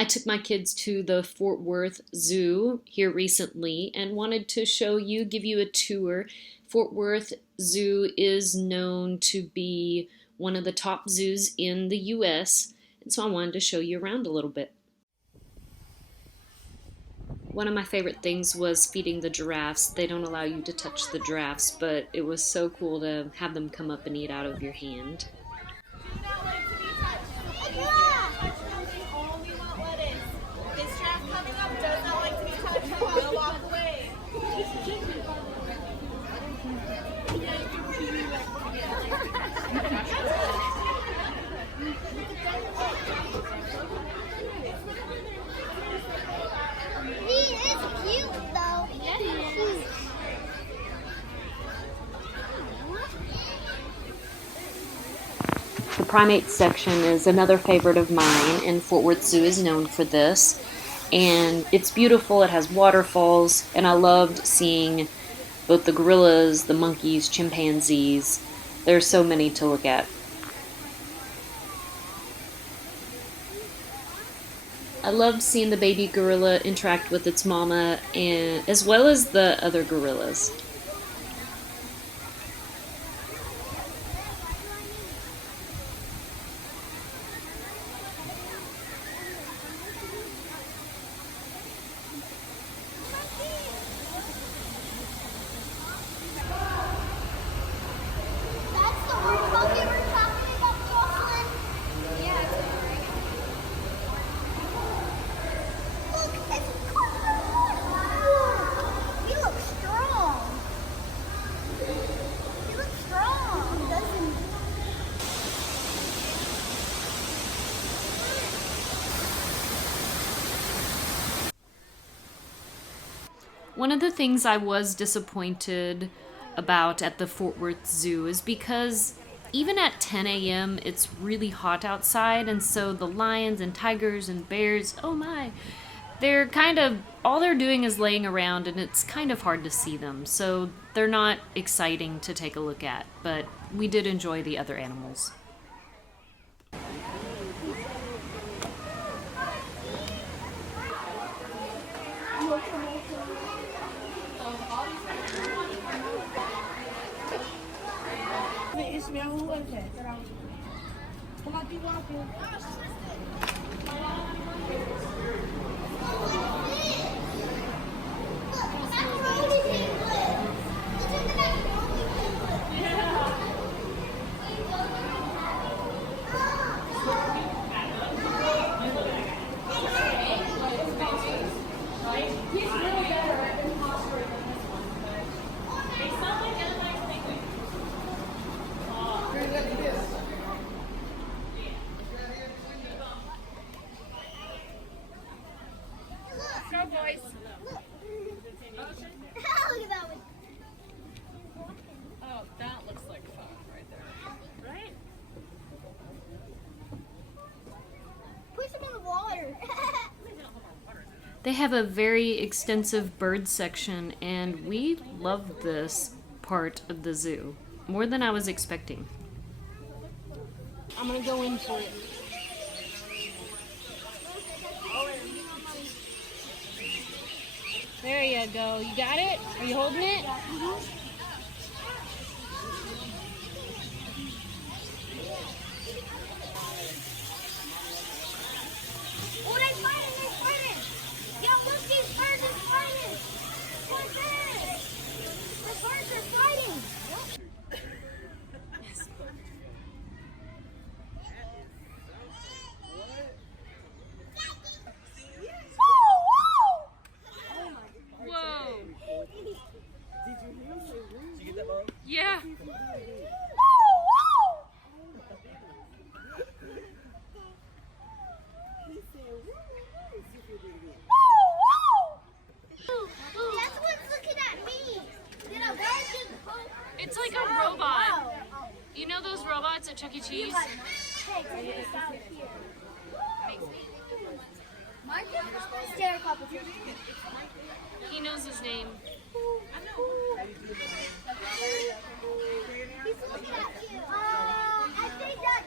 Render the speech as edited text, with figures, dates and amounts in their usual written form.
I took my kids to the Fort Worth Zoo here recently and wanted to give you a tour. Fort Worth Zoo is known to be one of the top zoos in the U.S., and so I wanted to show you around a little bit. One of my favorite things was feeding the giraffes. They don't allow you to touch the giraffes, but it was so cool to have them come up and eat out of your hand. The Primates section is another favorite of mine, and Fort Worth Zoo is known for this. And it's beautiful, it has waterfalls, and I loved seeing both the gorillas, the monkeys, chimpanzees. There's so many to look at. I loved seeing the baby gorilla interact with its mama, and as well as the other gorillas. One of the things I was disappointed about at the Fort Worth Zoo is because even at 10 a.m. it's really hot outside, and so the lions and tigers and bears, oh my, all they're doing is laying around, and it's kind of hard to see them. So they're not exciting to take a look at, but we did enjoy the other animals. Oh, that looks like fun right there. Right? Push him in the water. They have a very extensive bird section, and we loved this part of the zoo more than I was expecting. I'm gonna go in for it. There you go. You got it? Are you holding it? Mm-hmm. Oh, they're fighting. Yo, look, these birds are fighting. What's that? The birds are fighting. Whoa. Yeah. That's what's looking at me. It's like a robot. You know those robots at Chuck E. Cheese? He knows his name. He's looking at you. I think that